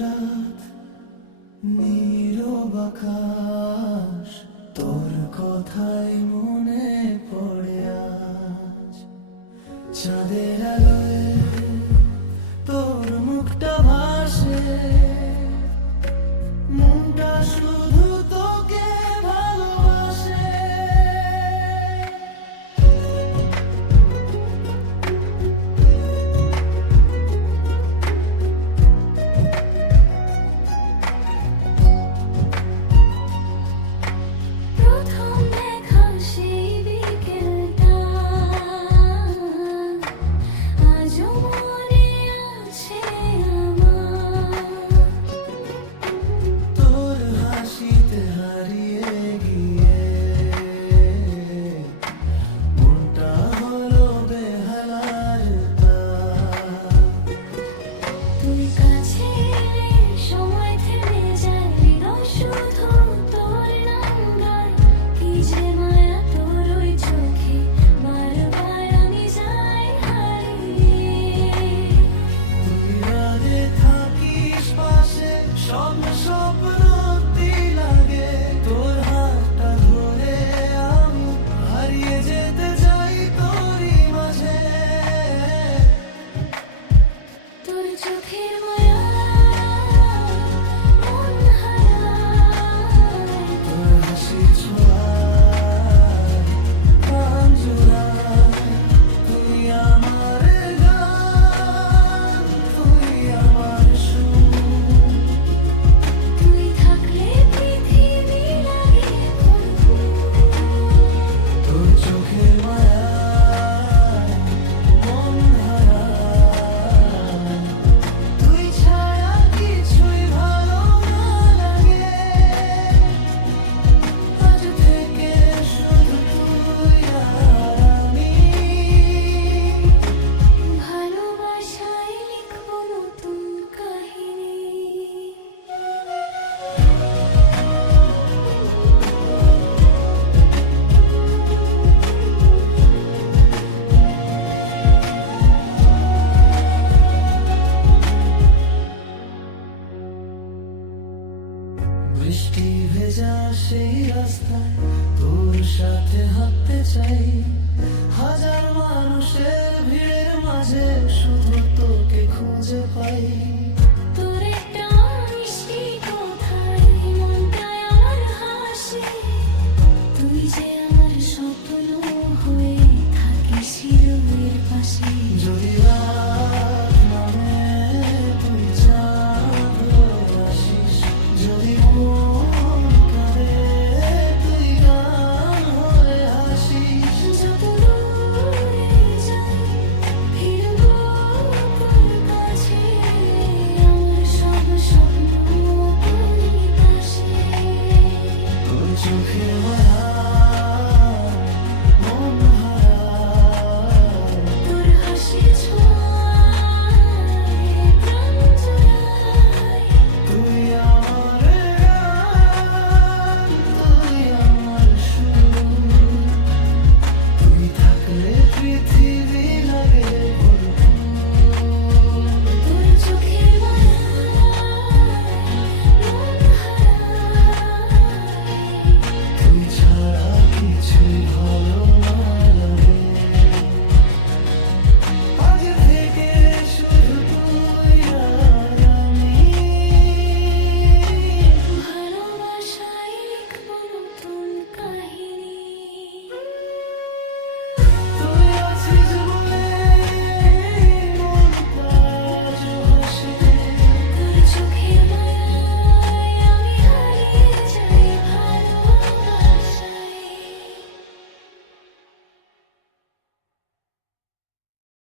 রাত নীরব আকাশ, তোর কথাই মনে পড়ে আজ। চাঁদের আলোয় তোর মুখটা ভাসে, মনটা শুধু তোকে ভালোবাসে। প্রথম দেখা সেই বিকেলটা আজও মনে আছে আমার। তোর হাসিতে হারিয়ে গিয়ে মনটা হলো বেহালার তার। তুই কাছে এলে সময় থেমে যায়, হৃদয় শুধু তোর নাম গায়। কি যে মায়া তোর ওই চোখে, বারবার আমি যাই হারিয়ে। তুই রাতে থাকিস পাশে, স্বপ্ন স্বপ্নতি লাগে। তোর হাতটা ধরে আমি হারিয়ে যেতে চাই তোরই মাঝে। তোর চোখের মায়া মন হারায়। তোর হাসির ছোঁয়ায় প্রাণ জুড়ায়। তুই আমার গান, তুই আমার সুর। তুই থাকলে পৃথিবী লাগে ভরপুর। তোর চোখের মায়ায় মন হারায়। তুই ছাড়া কিছুই ভালো না লাগে। আজ থেকে শুধু তুই আর আমি। ভালোবাসায় লিখবো নতুন কাহিনী। বৃষ্টি ভেজা সেই রাস্তায় তোর সাথে হাঁটতে চাই। হাজার মানুষের ভিড়ের মাঝে শুধু তোকে খুঁজে পাই।